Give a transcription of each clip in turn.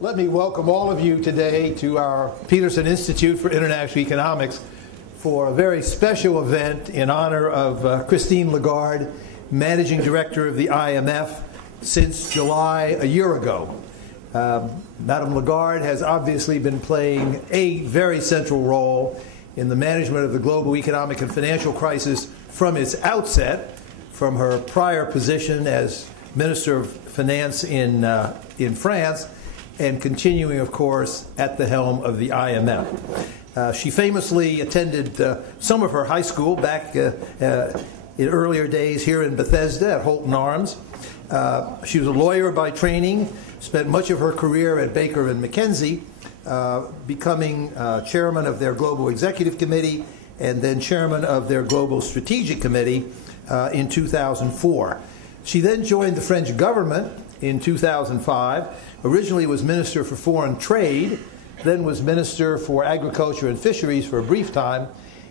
Let me welcome all of you today to our Peterson Institute for International Economics for a very special event in honor of Christine Lagarde, Managing Director of the IMF since July a year ago. Madame Lagarde has obviously been playing a very central role in the management of the global economic and financial crisis from its outset, from her prior position as Minister of Finance in France, and continuing, of course, at the helm of the IMF. She famously attended some of her high school back in earlier days here in Bethesda at Holton Arms. She was a lawyer by training, spent much of her career at Baker & McKenzie, becoming chairman of their Global Executive Committee and then chairman of their Global Strategic Committee in 2004. She then joined the French government in 2005, originally was Minister for Foreign Trade, then was Minister for Agriculture and Fisheries for a brief time,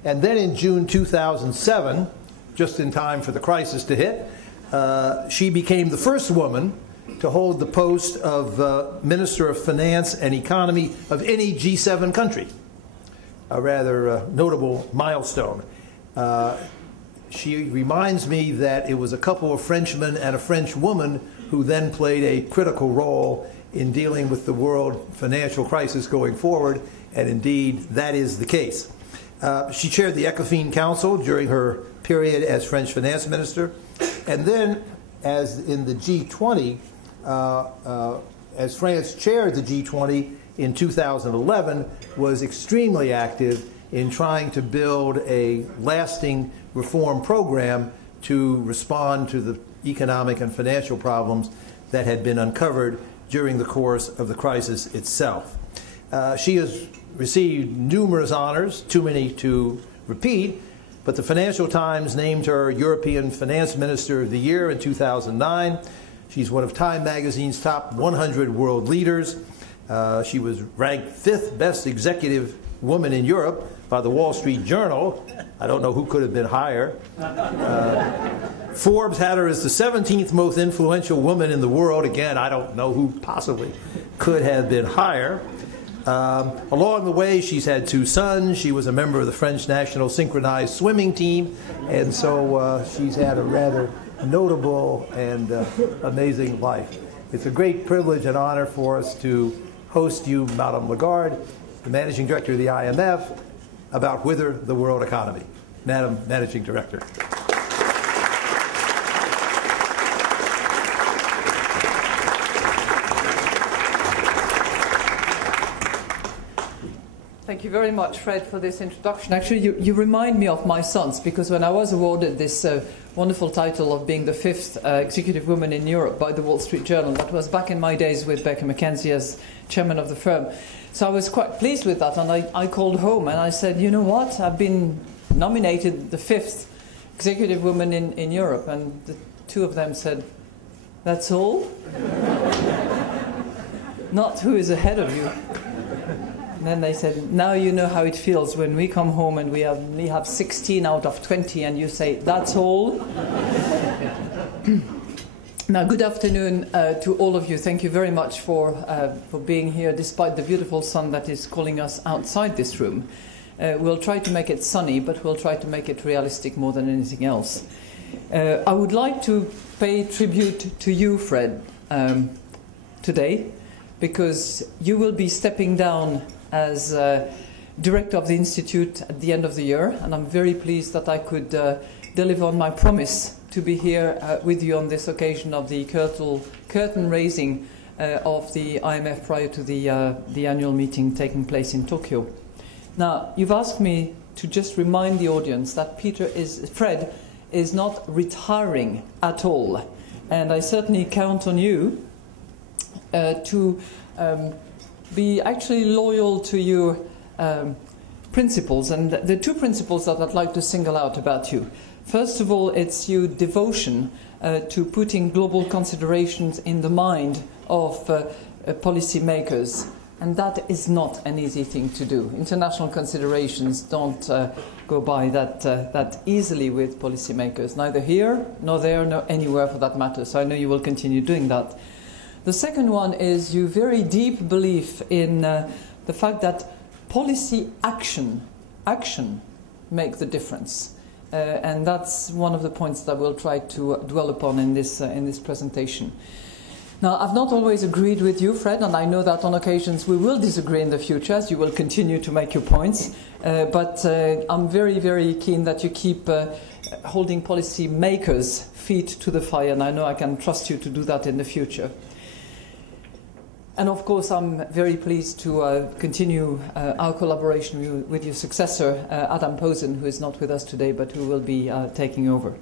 and then in June 2007, just in time for the crisis to hit, she became the first woman to hold the post of Minister of Finance and Economy of any G7 country, a rather notable milestone. She reminds me that it was a couple of Frenchmen and a French woman who then played a critical role in dealing with the world financial crisis going forward, and indeed that is the case. She chaired the ECOFIN Council during her period as French finance minister, and then as in the G20, as France chaired the G20 in 2011, was extremely active in trying to build a lasting reform program to respond to the economic and financial problems that had been uncovered during the course of the crisis itself. She has received numerous honors, too many to repeat, but the Financial Times named her European Finance Minister of the Year in 2009. She's one of Time Magazine's top 100 world leaders. She was ranked 5th best executive woman in Europe by the Wall Street Journal. I don't know who could have been higher. Forbes had her as the 17th most influential woman in the world. Again, I don't know who possibly could have been higher. Along the way, she's had 2 sons. She was a member of the French national synchronized swimming team, and so she's had a rather notable and amazing life. It's a great privilege and honor for us to host you, Madame Lagarde, the Managing Director of the IMF, about Whither the World Economy. Madam Managing Director. Thank you very much, Fred, for this introduction. Actually, you remind me of my sons, because when I was awarded this wonderful title of being the 5th executive woman in Europe by the Wall Street Journal, that was back in my days with Baker McKenzie as chairman of the firm. So I was quite pleased with that, and I called home and I said, you know what, I've been nominated the 5th executive woman in Europe, and the 2 of them said, that's all? Not who is ahead of you. And then they said, now you know how it feels when we come home and we have 16 out of 20 and you say, that's all? Now, good afternoon to all of you. Thank you very much for being here, despite the beautiful sun that is calling us outside this room. We'll try to make it sunny, but we'll try to make it realistic more than anything else. I would like to pay tribute to you, Fred, today, because you will be stepping down as director of the Institute at the end of the year, and I'm very pleased that I could deliver on my promise to be here with you on this occasion of the curtain raising of the IMF prior to the annual meeting taking place in Tokyo. Now, you've asked me to just remind the audience that Fred is not retiring at all, and I certainly count on you to be actually loyal to your principles, and the 2 principles that I'd like to single out about you. First of all, it's your devotion to putting global considerations in the mind of policymakers, and that is not an easy thing to do. International considerations don't go by that easily with policymakers, neither here, nor there, nor anywhere for that matter, so I know you will continue doing that. The second one is your very deep belief in the fact that policy action make the difference. And that's one of the points that we'll try to dwell upon in this presentation. Now, I've not always agreed with you, Fred, and I know that on occasions we will disagree in the future as you will continue to make your points. But I'm very, very keen that you keep holding policy makers' feet to the fire, and I know I can trust you to do that in the future. And of course, I'm very pleased to continue our collaboration with your successor, Adam Posen, who is not with us today, but who will be taking over.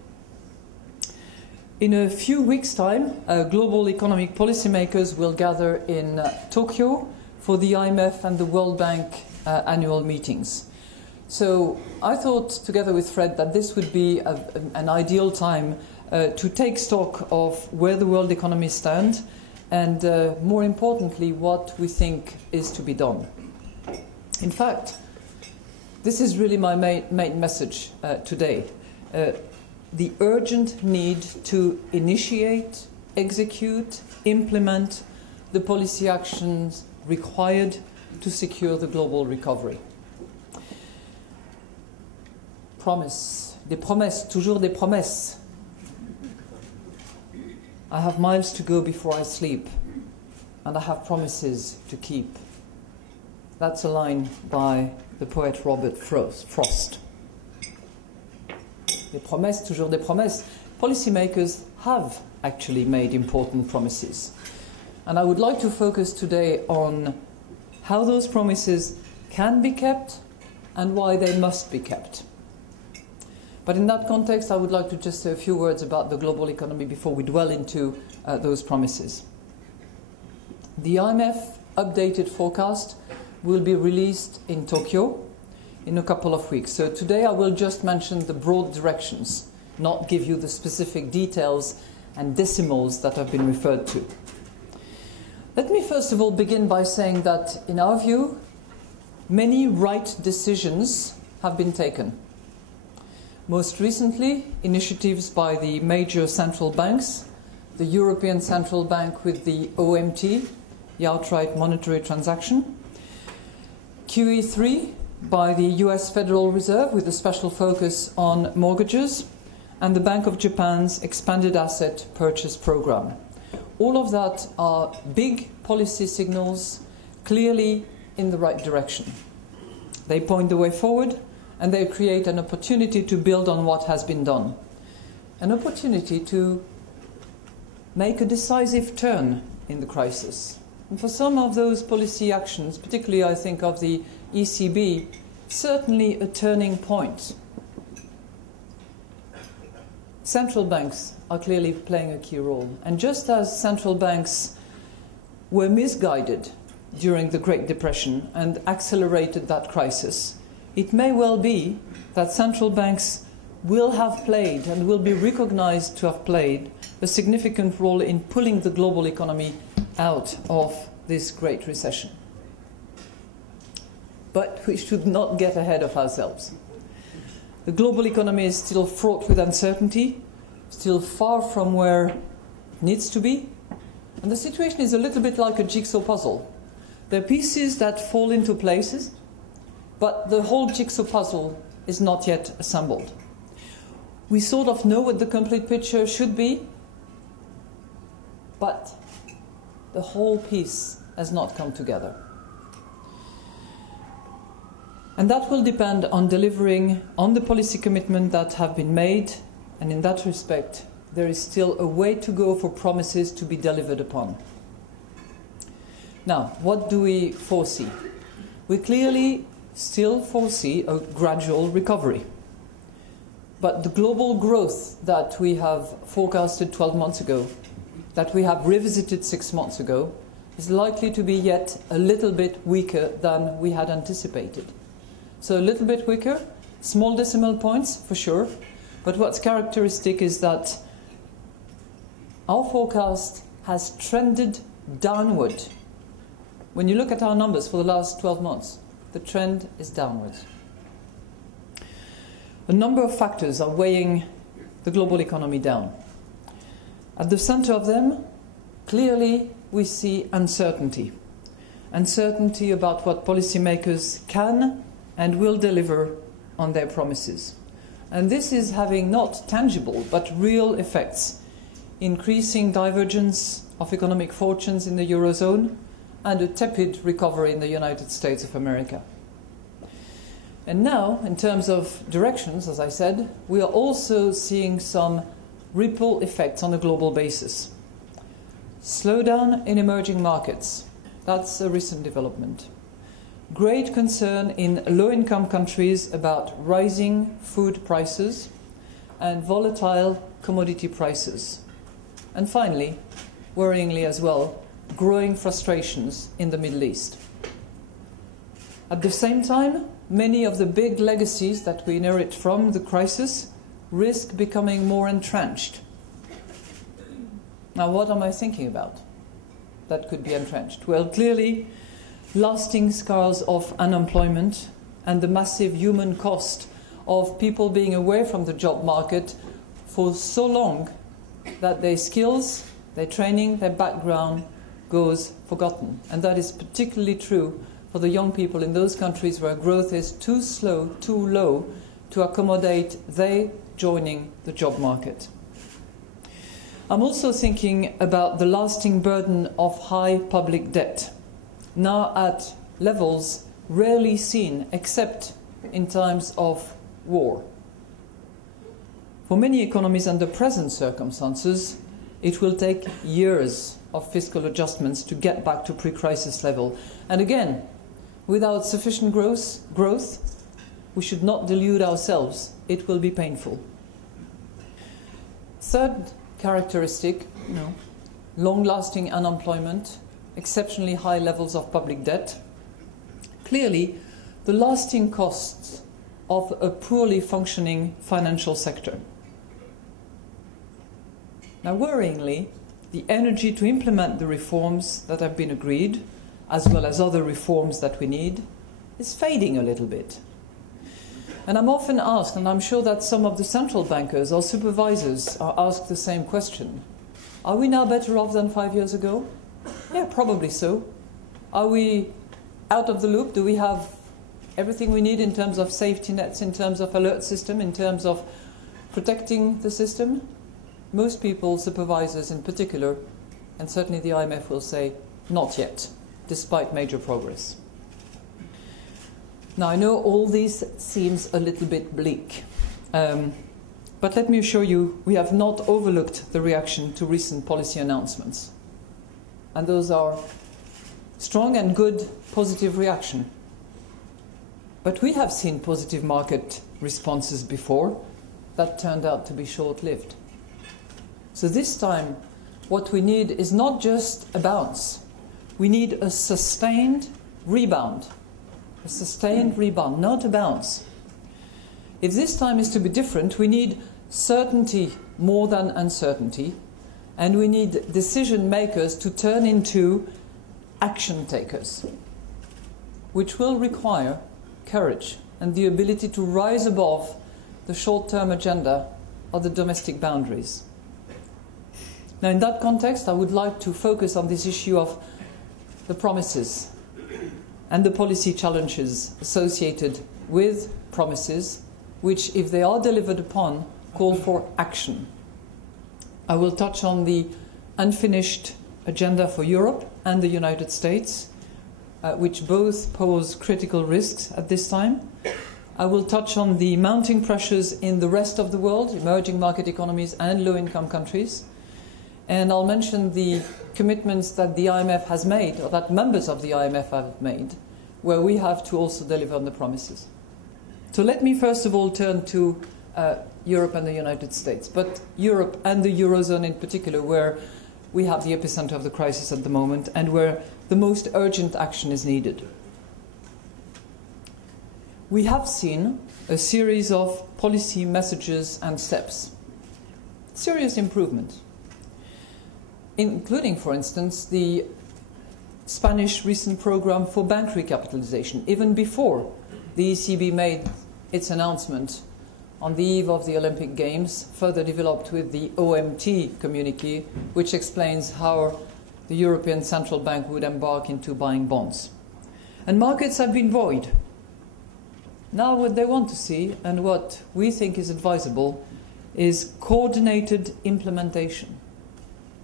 In a few weeks' time, global economic policymakers will gather in Tokyo for the IMF and the World Bank annual meetings. So I thought, together with Fred, that this would be an ideal time to take stock of where the world economy stands and, more importantly, what we think is to be done. In fact, this is really my main message today. The urgent need to initiate, execute, implement the policy actions required to secure the global recovery. Promise. Des promesses, toujours des promesses. I have miles to go before I sleep, and I have promises to keep. That's a line by the poet Robert Frost. Des promesses, toujours des promesses. Policymakers have actually made important promises. And I would like to focus today on how those promises can be kept and why they must be kept. But in that context, I would like to just say a few words about the global economy before we dwell into those promises. The IMF updated forecast will be released in Tokyo in a couple of weeks. So today I will just mention the broad directions, not give you the specific details and decimals that have been referred to. Let me first of all begin by saying that, in our view, many right decisions have been taken. Most recently, initiatives by the major central banks, the European Central Bank with the OMT, the outright monetary transaction, QE3 by the US Federal Reserve with a special focus on mortgages, and the Bank of Japan's expanded asset purchase program. All of that are big policy signals, clearly in the right direction. They point the way forward, and they create an opportunity to build on what has been done. An opportunity to make a decisive turn in the crisis. And for some of those policy actions, particularly I think of the ECB, certainly a turning point. Central banks are clearly playing a key role. And just as central banks were misguided during the Great Depression and accelerated that crisis, it may well be that central banks will have played and will be recognized to have played a significant role in pulling the global economy out of this Great Recession. But we should not get ahead of ourselves. The global economy is still fraught with uncertainty, still far from where it needs to be. And the situation is a little bit like a jigsaw puzzle. There are pieces that fall into places, but the whole jigsaw puzzle is not yet assembled. We sort of know what the complete picture should be, but the whole piece has not come together. And that will depend on delivering on the policy commitment that have been made, and in that respect, there is still a way to go for promises to be delivered upon. Now, what do we foresee? We clearly still foresee a gradual recovery. But the global growth that we have forecasted 12 months ago, that we have revisited 6 months ago, is likely to be yet a little bit weaker than we had anticipated. So a little bit weaker, small decimal points for sure, but what's characteristic is that our forecast has trended downward. When you look at our numbers for the last 12 months, the trend is downwards. A number of factors are weighing the global economy down. At the center of them, clearly, we see uncertainty. Uncertainty about what policymakers can and will deliver on their promises. And this is having not tangible but real effects, increasing divergence of economic fortunes in the Eurozone and a tepid recovery in the United States of America. And now, in terms of directions, as I said, we are also seeing some ripple effects on a global basis. Slowdown in emerging markets. That's a recent development. Great concern in low-income countries about rising food prices and volatile commodity prices. And finally, worryingly as well, growing frustrations in the Middle East. At the same time, many of the big legacies that we inherit from the crisis risk becoming more entrenched. Now, what am I thinking about that could be entrenched? Well, clearly, lasting scars of unemployment and the massive human cost of people being away from the job market for so long that their skills, their training, their background goes forgotten. And that is particularly true for the young people in those countries where growth is too slow, too low to accommodate they joining the job market. I'm also thinking about the lasting burden of high public debt, now at levels rarely seen except in times of war. For many economies under present circumstances, it will take years of fiscal adjustments to get back to pre-crisis level. And again, without sufficient growth, we should not delude ourselves. It will be painful. Third characteristic, long-lasting unemployment, exceptionally high levels of public debt. Clearly, the lasting costs of a poorly functioning financial sector. Now, worryingly, the energy to implement the reforms that have been agreed, as well as other reforms that we need, is fading a little bit. And I'm often asked, and I'm sure that some of the central bankers or supervisors are asked the same question, are we now better off than 5 years ago? Yeah, probably so. Are we out of the loop? Do we have everything we need in terms of safety nets, in terms of alert system, in terms of protecting the system? Most people, supervisors in particular, and certainly the IMF will say, not yet, despite major progress. Now, I know all this seems a little bit bleak, but let me assure you, we have not overlooked the reaction to recent policy announcements. And those are strong and good positive reaction. But we have seen positive market responses before that turned out to be short-lived. So this time, what we need is not just a bounce. We need a sustained rebound. A sustained rebound, not a bounce. If this time is to be different, we need certainty more than uncertainty, and we need decision makers to turn into action takers, which will require courage and the ability to rise above the short-term agenda of the domestic boundaries. Now, in that context, I would like to focus on this issue of the promises and the policy challenges associated with promises, which, if they are delivered upon, call for action. I will touch on the unfinished agenda for Europe and the United States, which both pose critical risks at this time. I will touch on the mounting pressures in the rest of the world, emerging market economies and low-income countries. And I'll mention the commitments that the IMF has made, or that members of the IMF have made, where we have to also deliver on the promises. So let me first of all turn to Europe and the United States, but Europe and the Eurozone in particular, where we have the epicenter of the crisis at the moment and where the most urgent action is needed. We have seen a series of policy messages and steps. Serious improvement, including, for instance, the Spanish recent program for bank recapitalization, even before the ECB made its announcement on the eve of the Olympic Games, further developed with the OMT communique, which explains how the European Central Bank would embark into buying bonds. And markets have been buoyed. Now what they want to see, and what we think is advisable, is coordinated implementation.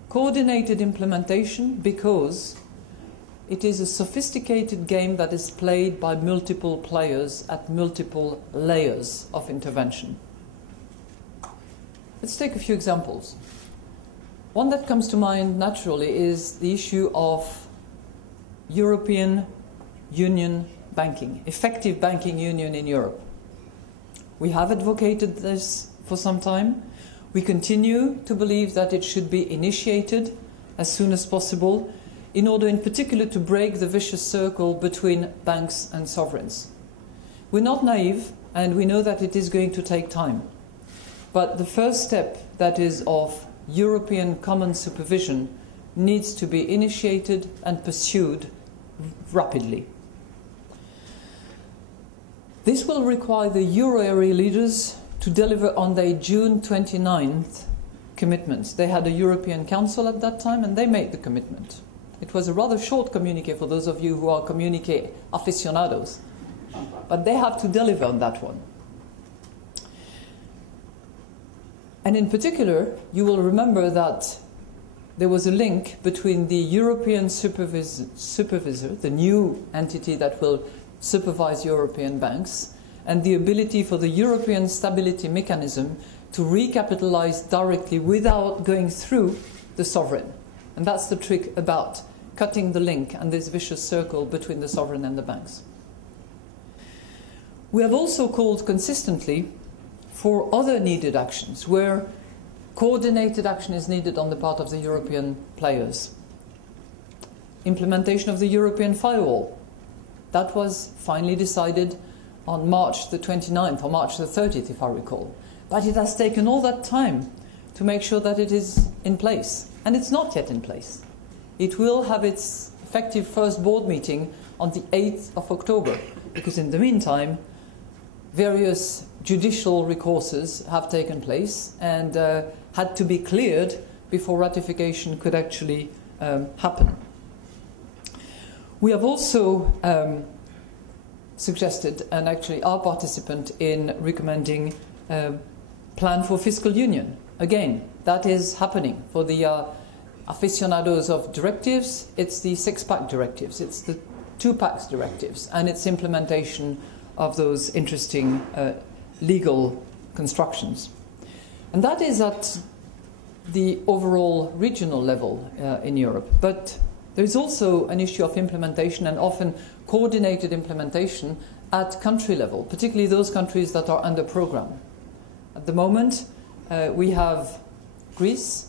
Coordinated implementation because it is a sophisticated game that is played by multiple players at multiple layers of intervention. Let's take a few examples. One that comes to mind naturally is the issue of European Union banking, effective banking union in Europe. We have advocated this for some time. We continue to believe that it should be initiated as soon as possible in order in particular to break the vicious circle between banks and sovereigns. We're not naive, and we know that it is going to take time. But the first step, that is of European common supervision, needs to be initiated and pursued rapidly. This will require the euro area leaders to deliver on their June 29th commitments. They had a European Council at that time, and they made the commitment. It was a rather short communiqué for those of you who are communiqué aficionados, but they have to deliver on that one. And in particular, you will remember that there was a link between the European supervisor, the new entity that will supervise European banks, and the ability for the European Stability Mechanism to recapitalize directly without going through the sovereign. And that's the trick about cutting the link and this vicious circle between the sovereign and the banks. We have also called consistently for other needed actions where coordinated action is needed on the part of the European players. Implementation of the European firewall. That was finally decided on March the 29th or March the 30th, if I recall. But it has taken all that time to make sure that it is in place. And it's not yet in place. It will have its effective first board meeting on the 8th of October, because in the meantime, various judicial recourses have taken place and had to be cleared before ratification could actually happen. We have also suggested, and actually are participant in recommending a plan for fiscal union. Again, that is happening. For the aficionados of directives, it's the six-pack directives, it's the two-packs directives, and it's implementation of those interesting legal constructions. And that is at the overall regional level in Europe. But there is also an issue of implementation, and often coordinated implementation at country level, particularly those countries that are under program. At the moment, we have Greece,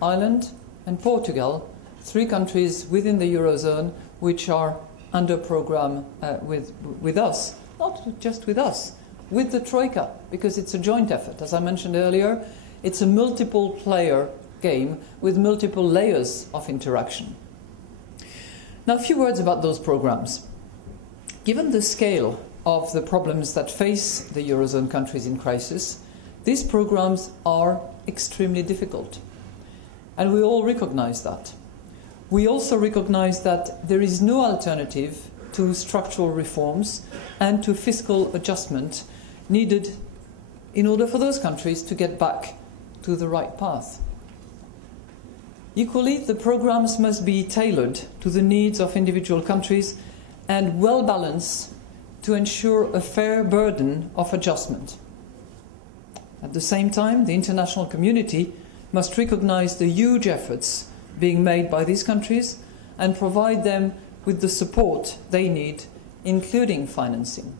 Ireland, and Portugal, three countries within the Eurozone which are under program with us. Not just with us, with the Troika, because it's a joint effort. As I mentioned earlier, it's a multiple player game with multiple layers of interaction. Now, a few words about those programs. Given the scale of the problems that face the Eurozone countries in crisis, these programs are extremely difficult. And we all recognize that. We also recognize that there is no alternative to structural reforms and to fiscal adjustment needed in order for those countries to get back to the right path. Equally, the programs must be tailored to the needs of individual countries and well balanced to ensure a fair burden of adjustment. At the same time, the international community must recognize the huge efforts being made by these countries and provide them with the support they need, including financing.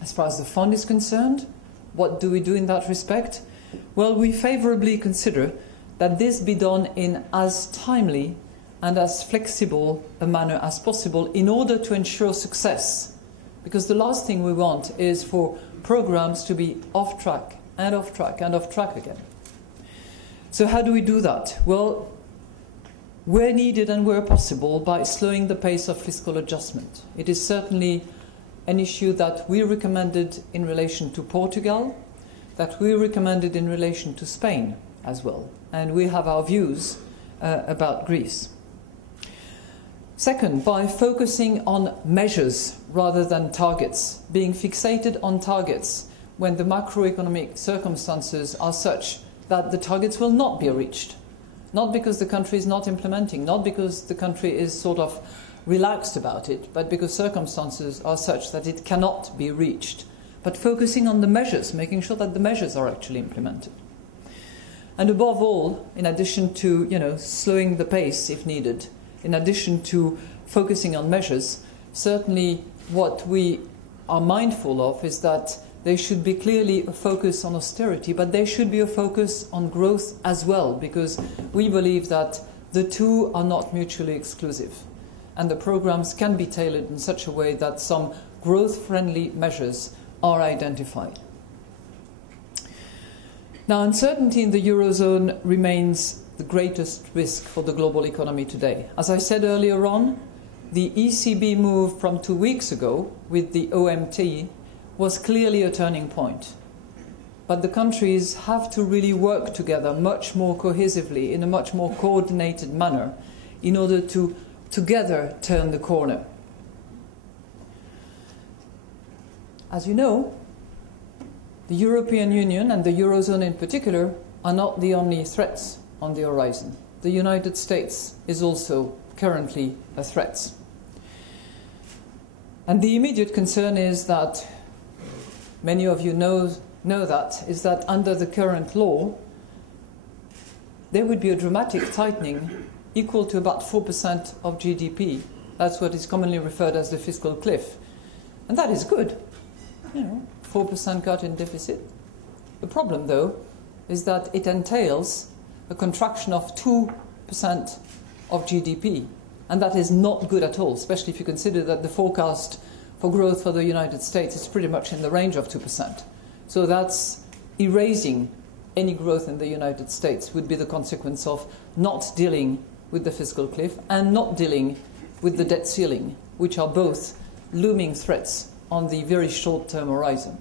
As far as the fund is concerned, what do we do in that respect? Well, we favorably consider that this be done in as timely and as flexible a manner as possible in order to ensure success. Because the last thing we want is for programs to be off track and off track and off track again. So how do we do that? Well, where needed and where possible, by slowing the pace of fiscal adjustment. It is certainly an issue that we recommended in relation to Portugal, that we recommended in relation to Spain as well. And we have our views about Greece. Second, by focusing on measures rather than targets, being fixated on targets when the macroeconomic circumstances are such that the targets will not be reached. Not because the country is not implementing, not because the country is sort of relaxed about it, but because circumstances are such that it cannot be reached. But focusing on the measures, making sure that the measures are actually implemented. And above all, in addition to slowing the pace if needed, in addition to focusing on measures, certainly what we are mindful of is that there should be clearly a focus on austerity, but there should be a focus on growth as well, because we believe that the two are not mutually exclusive. And the programs can be tailored in such a way that some growth-friendly measures are identified. Now, uncertainty in the Eurozone remains the greatest risk for the global economy today. As I said earlier on, the ECB move from 2 weeks ago with the OMT was clearly a turning point. But the countries have to really work together much more cohesively, in a much more coordinated manner, in order to together turn the corner. As you know, the European Union and the Eurozone in particular are not the only threats on the horizon. The United States is also currently a threat. And the immediate concern is that, many of you know that, is that under the current law, there would be a dramatic tightening equal to about 4% of GDP. That's what is commonly referred as the fiscal cliff. And that is good. 4% cut in deficit. The problem, though, is that it entails a contraction of 2% of GDP. And that is not good at all, especially if you consider that the forecast for growth for the United States is pretty much in the range of 2%. So that's erasing any growth in the United States would be the consequence of not dealing with the fiscal cliff and not dealing with the debt ceiling, which are both looming threats on the very short-term horizon.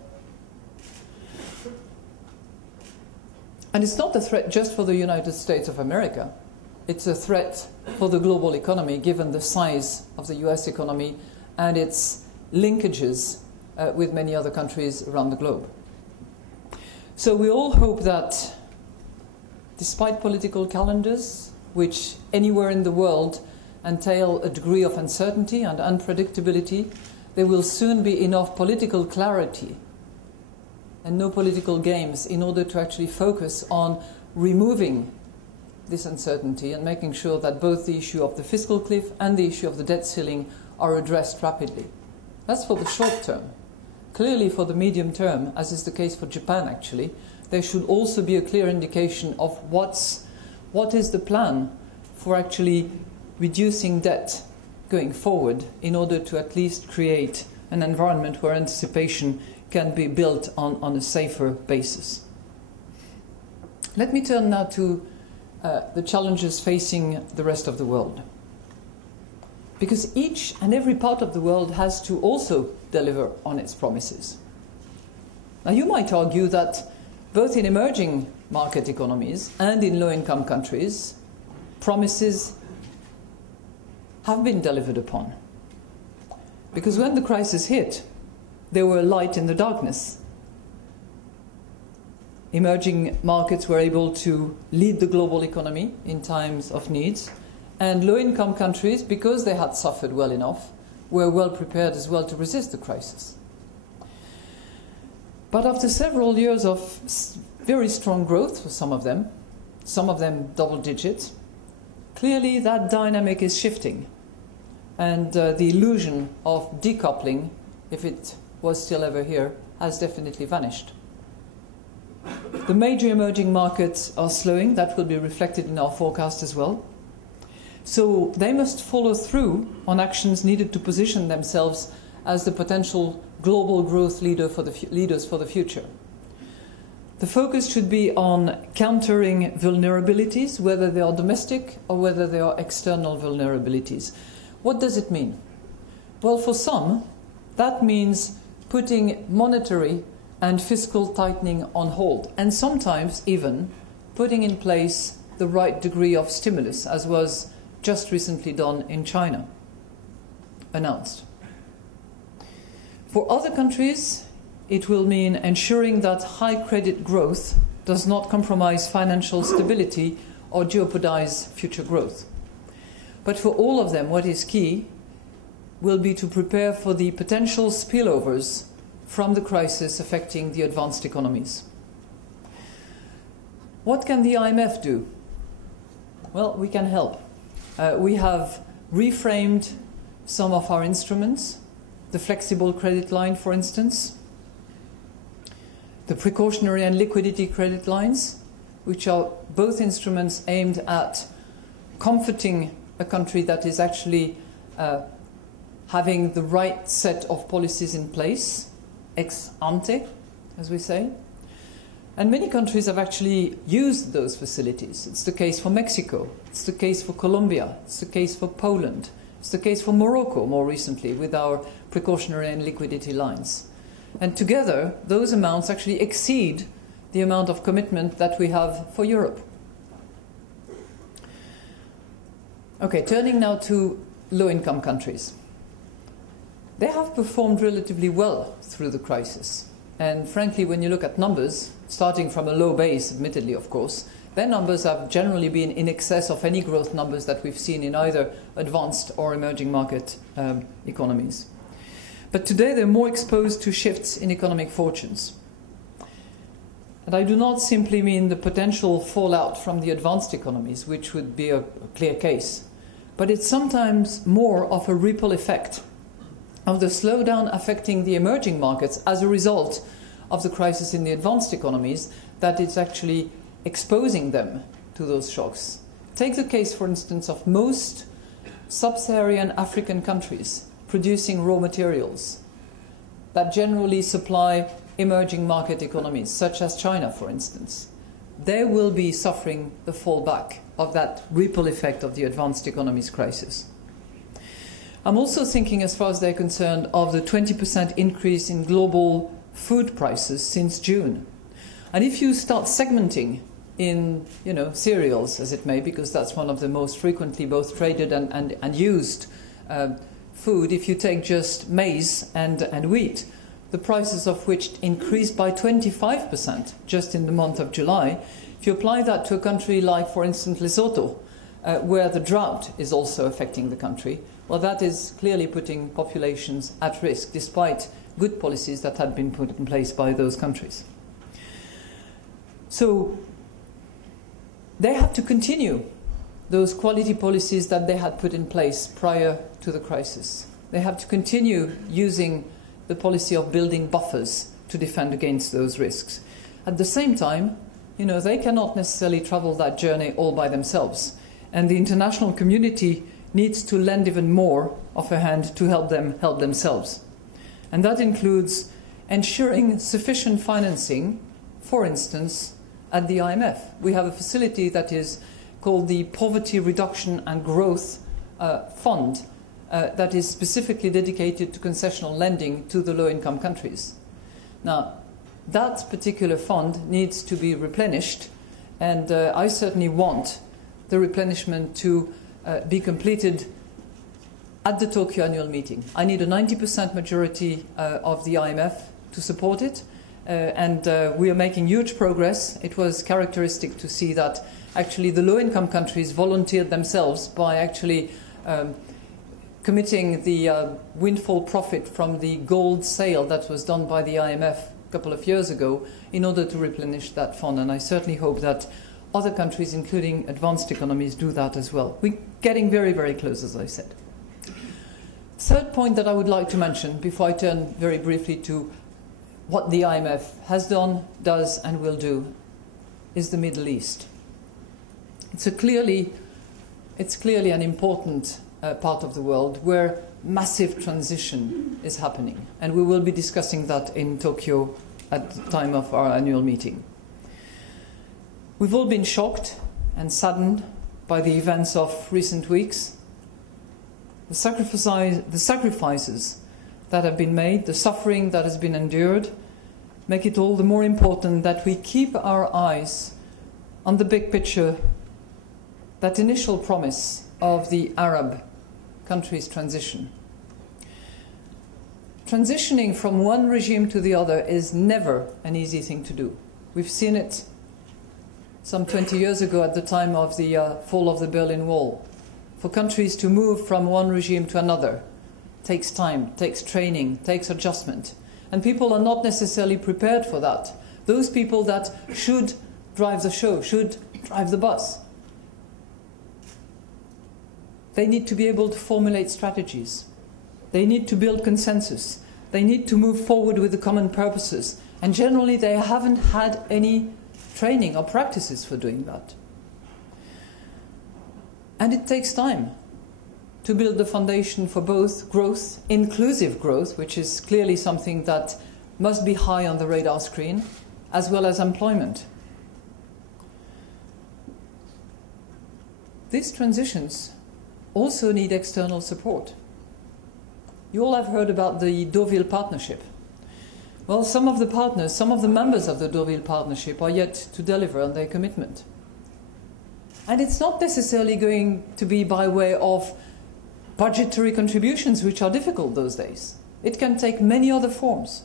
And it's not a threat just for the United States of America. It's a threat for the global economy, given the size of the US economy and its linkages with many other countries around the globe. So we all hope that, despite political calendars, which anywhere in the world entail a degree of uncertainty and unpredictability, there will soon be enough political clarity and no political games in order to actually focus on removing this uncertainty and making sure that both the issue of the fiscal cliff and the issue of the debt ceiling are addressed rapidly. That's for the short term. Clearly, for the medium term, as is the case for Japan actually, there should also be a clear indication of what is the plan for actually reducing debt going forward in order to at least create an environment where anticipation can be built on a safer basis. Let me turn now to the challenges facing the rest of the world. Because each and every part of the world has to also deliver on its promises. Now, you might argue that both in emerging market economies and in low-income countries, promises have been delivered upon. Because when the crisis hit, there were light in the darkness. Emerging markets were able to lead the global economy in times of needs, and low-income countries, because they had suffered well enough, were well prepared as well to resist the crisis. But after several years of very strong growth for some of them double digits, clearly that dynamic is shifting. And the illusion of decoupling, if it was still ever here, has definitely vanished. The major emerging markets are slowing. That will be reflected in our forecast as well. So they must follow through on actions needed to position themselves as the potential global growth leaders for the future. The focus should be on countering vulnerabilities, whether they are domestic or whether they are external vulnerabilities. What does it mean? Well, for some, that means putting monetary and fiscal tightening on hold, and sometimes even putting in place the right degree of stimulus, as was just recently done in China, announced. For other countries, it will mean ensuring that high credit growth does not compromise financial stability or jeopardize future growth. But for all of them, what is key will be to prepare for the potential spillovers from the crisis affecting the advanced economies. What can the IMF do? Well, we can help. We have reframed some of our instruments, the flexible credit line, for instance, the precautionary and liquidity credit lines, which are both instruments aimed at comforting a country that is actually having the right set of policies in place, ex ante, as we say. And many countries have actually used those facilities. It's the case for Mexico, it's the case for Colombia, it's the case for Poland, it's the case for Morocco more recently with our precautionary and liquidity lines. And together, those amounts actually exceed the amount of commitment that we have for Europe. Okay, turning now to low-income countries. They have performed relatively well through the crisis. And frankly, when you look at numbers, starting from a low base, admittedly, of course, their numbers have generally been in excess of any growth numbers that we've seen in either advanced or emerging market economies. But today they're more exposed to shifts in economic fortunes. And I do not simply mean the potential fallout from the advanced economies, which would be a clear case, but it's sometimes more of a ripple effect of the slowdown affecting the emerging markets as a result of the crisis in the advanced economies that it's actually exposing them to those shocks. Take the case, for instance, of most sub-Saharan African countries producing raw materials that generally supply emerging market economies, such as China, for instance. They will be suffering the fallback of that ripple effect of the advanced economies crisis. I'm also thinking, as far as they're concerned, of the 20% increase in global food prices since June. And if you start segmenting in, cereals, as it may, because that's one of the most frequently both traded and used food, if you take just maize and wheat, the prices of which increased by 25% just in the month of July, if you apply that to a country like, for instance, Lesotho, where the drought is also affecting the country, well, that is clearly putting populations at risk, despite good policies that had been put in place by those countries. So they have to continue those quality policies that they had put in place prior to the crisis. They have to continue using the policy of building buffers to defend against those risks. At the same time, they cannot necessarily travel that journey all by themselves. And the international community needs to lend even more of a hand to help them help themselves. And that includes ensuring sufficient financing, for instance, at the IMF. We have a facility that is called the Poverty Reduction and Growth Fund that is specifically dedicated to concessional lending to the low-income countries. Now, that particular fund needs to be replenished, and I certainly want the replenishment to be completed at the Tokyo annual meeting. I need a 90% majority of the IMF to support it, and we are making huge progress. It was characteristic to see that actually the low-income countries volunteered themselves by actually committing the windfall profit from the gold sale that was done by the IMF a couple of years ago in order to replenish that fund. And I certainly hope that other countries, including advanced economies, do that as well. We're getting very, very close, as I said. Third point that I would like to mention before I turn very briefly to what the IMF has done, does, and will do is the Middle East. It's clearly an important part of the world where massive transition is happening. And we will be discussing that in Tokyo at the time of our annual meeting. We've all been shocked and saddened by the events of recent weeks. The sacrifices that have been made, the suffering that has been endured, make it all the more important that we keep our eyes on the big picture that initial promise of the Arab countries' transition. Transitioning from one regime to the other is never an easy thing to do. We've seen it some 20 years ago at the time of the fall of the Berlin Wall. For countries to move from one regime to another takes time, takes training, takes adjustment. And people are not necessarily prepared for that. Those people that should drive the show, should drive the bus. They need to be able to formulate strategies. They need to build consensus. They need to move forward with the common purposes. And generally they haven't had any training or practices for doing that. And it takes time to build the foundation for both growth, inclusive growth, which is clearly something that must be high on the radar screen, as well as employment. These transitions also need external support. You all have heard about the Deauville Partnership. Well, some of the partners, some of the members of the Deauville Partnership are yet to deliver on their commitment. And it's not necessarily going to be by way of budgetary contributions, which are difficult those days. It can take many other forms.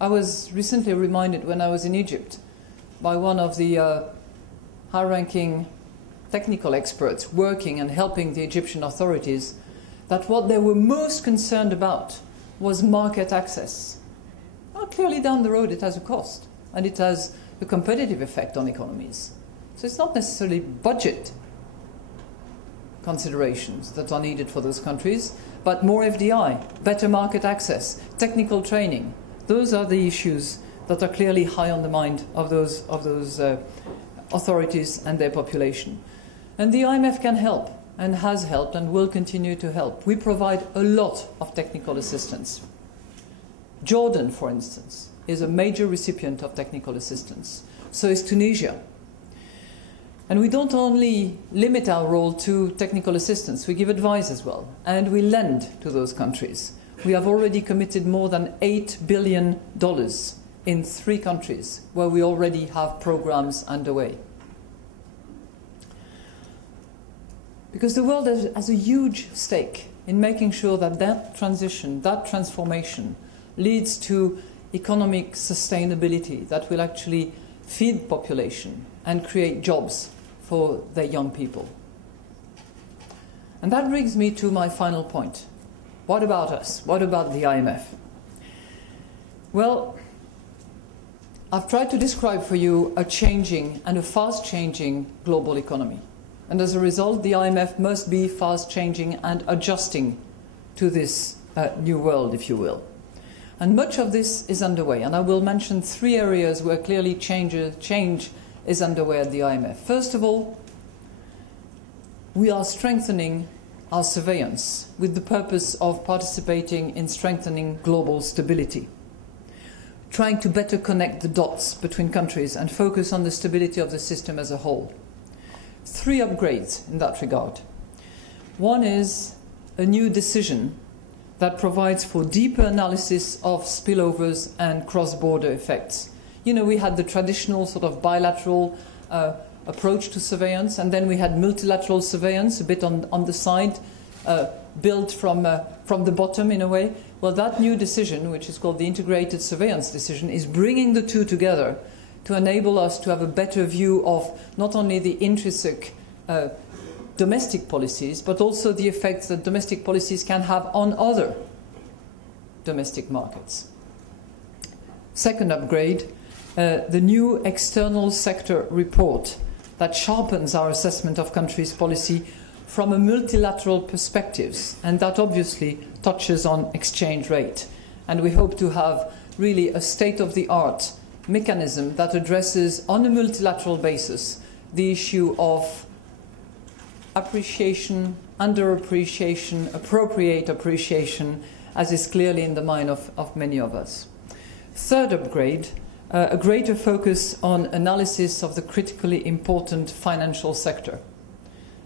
I was recently reminded when I was in Egypt by one of the high-ranking technical experts working and helping the Egyptian authorities that what they were most concerned about was market access. Well, clearly down the road it has a cost, and it has a competitive effect on economies. So it's not necessarily budget considerations that are needed for those countries, but more FDI, better market access, technical training. Those are the issues that are clearly high on the mind of those authorities and their population. And the IMF can help, and has helped, and will continue to help. We provide a lot of technical assistance. Jordan, for instance, is a major recipient of technical assistance. So is Tunisia. And we don't only limit our role to technical assistance, we give advice as well, and we lend to those countries. We have already committed more than $8 billion in 3 countries where we already have programs underway. Because the world has a huge stake in making sure that that transition, that transformation, leads to economic sustainability that will actually feed population and create jobs for their young people. And that brings me to my final point. What about us? What about the IMF? Well, I've tried to describe for you a changing and a fast-changing global economy. And as a result, the IMF must be fast-changing and adjusting to this new world, if you will. And much of this is underway. And I will mention 3 areas where clearly change is underway at the IMF. First of all, we are strengthening our surveillance with the purpose of participating in strengthening global stability, trying to better connect the dots between countries and focus on the stability of the system as a whole. 3 upgrades in that regard. One is a new decision that provides for deeper analysis of spillovers and cross-border effects. You know, we had the traditional sort of bilateral approach to surveillance, and then we had multilateral surveillance, a bit on the side, built from the bottom in a way. Well, that new decision, which is called the integrated surveillance decision, is bringing the 2 together to enable us to have a better view of not only the intrinsic domestic policies, but also the effects that domestic policies can have on other domestic markets. Second upgrade, the new external sector report that sharpens our assessment of countries' policy from a multilateral perspective, and that obviously touches on exchange rate. And we hope to have really a state-of-the-art mechanism that addresses on a multilateral basis the issue of appreciation, underappreciation, appropriate appreciation, as is clearly in the mind of many of us. Third upgrade, a greater focus on analysis of the critically important financial sector.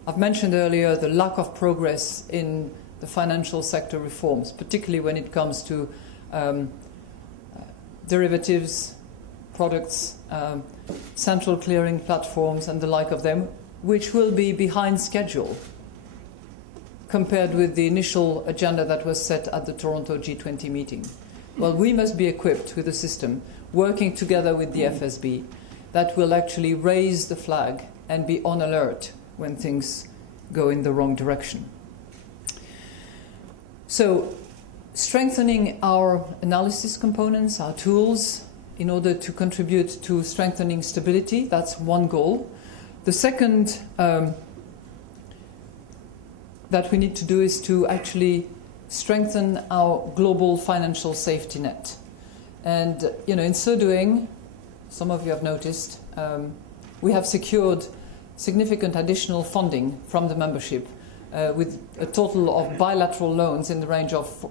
I've mentioned earlier the lack of progress in the financial sector reforms, particularly when it comes to derivatives, products, central clearing platforms and the like of them. which will be behind schedule compared with the initial agenda that was set at the Toronto G20 meeting. Well, we must be equipped with a system working together with the FSB that will actually raise the flag and be on alert when things go in the wrong direction. So, strengthening our analysis components, our tools, in order to contribute to strengthening stability, that's one goal. The second that we need to do is to actually strengthen our global financial safety net. And, in so doing, some of you have noticed, we have secured significant additional funding from the membership with a total of bilateral loans in the range of,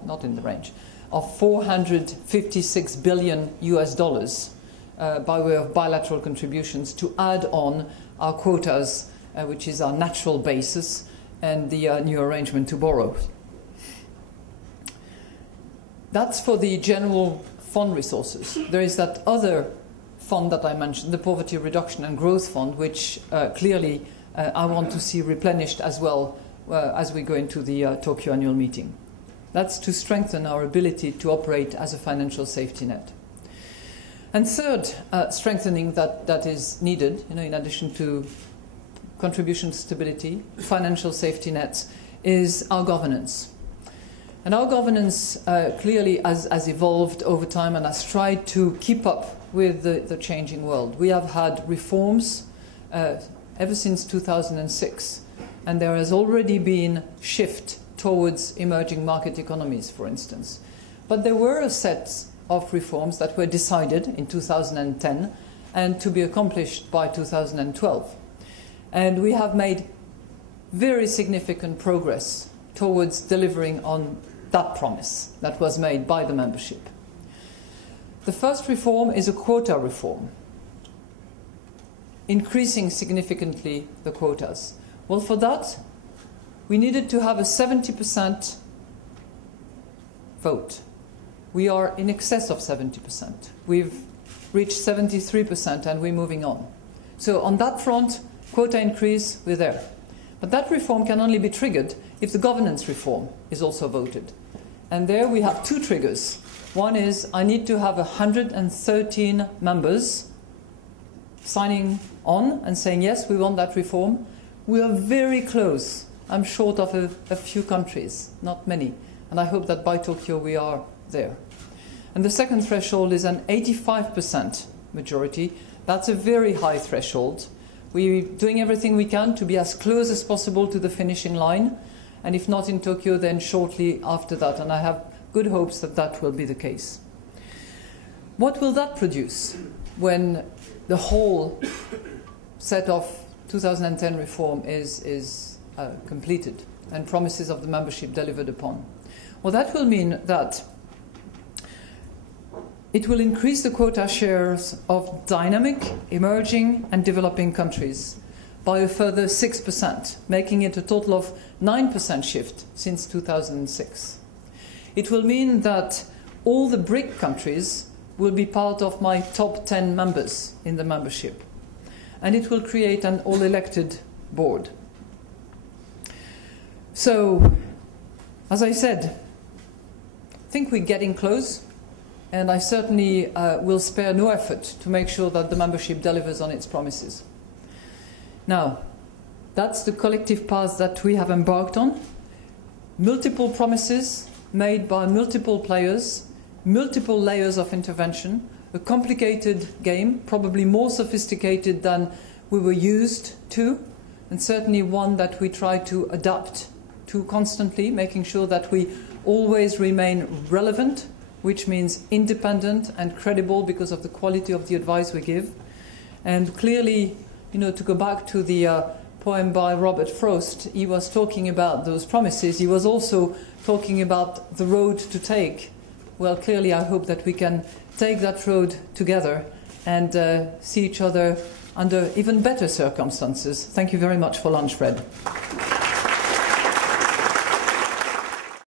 of 456 billion US dollars by way of bilateral contributions to add on our quotas, which is our natural basis, and the new arrangement to borrow. That's for the general fund resources. There is that other fund that I mentioned, the Poverty Reduction and Growth Fund, which clearly I want to see replenished as well as we go into the Tokyo annual meeting. That's to strengthen our ability to operate as a financial safety net. And third strengthening that is needed, in addition to contribution to stability, financial safety nets, is our governance. And our governance clearly has evolved over time and has tried to keep up with the changing world. We have had reforms ever since 2006, and there has already been shift towards emerging market economies, for instance. But there were a set of reforms that were decided in 2010 and to be accomplished by 2012. And we have made very significant progress towards delivering on that promise that was made by the membership. The first reform is a quota reform, increasing significantly the quotas. Well, for that, we needed to have a 70% vote. We are in excess of 70%. We've reached 73% and we're moving on. So on that front, quota increase, we're there. But that reform can only be triggered if the governance reform is also voted. And there we have two triggers. One is I need to have 113 members signing on and saying, yes, we want that reform. We are very close. I'm short of a few countries, not many. And I hope that by Tokyo we are there. And the second threshold is an 85% majority. That's a very high threshold. We're doing everything we can to be as close as possible to the finishing line. And if not in Tokyo, then shortly after that. And I have good hopes that that will be the case. What will that produce when the whole set of 2010 reform is completed and promises of the membership delivered upon? Well, that will mean that it will increase the quota shares of dynamic, emerging and developing countries by a further 6%, making it a total of 9% shift since 2006. It will mean that all the BRIC countries will be part of my top 10 members in the membership. And it will create an all-elected board. So, as I said, I think we're getting close, and I certainly will spare no effort to make sure that the membership delivers on its promises. Now, that's the collective path that we have embarked on. Multiple promises made by multiple players, multiple layers of intervention, a complicated game, probably more sophisticated than we were used to, and certainly one that we try to adapt to constantly, making sure that we always remain relevant, which means independent and credible because of the quality of the advice we give. And clearly, to go back to the poem by Robert Frost, he was talking about those promises. He was also talking about the road to take. Well, clearly, I hope that we can take that road together and see each other under even better circumstances. Thank you very much for lunch, Fred.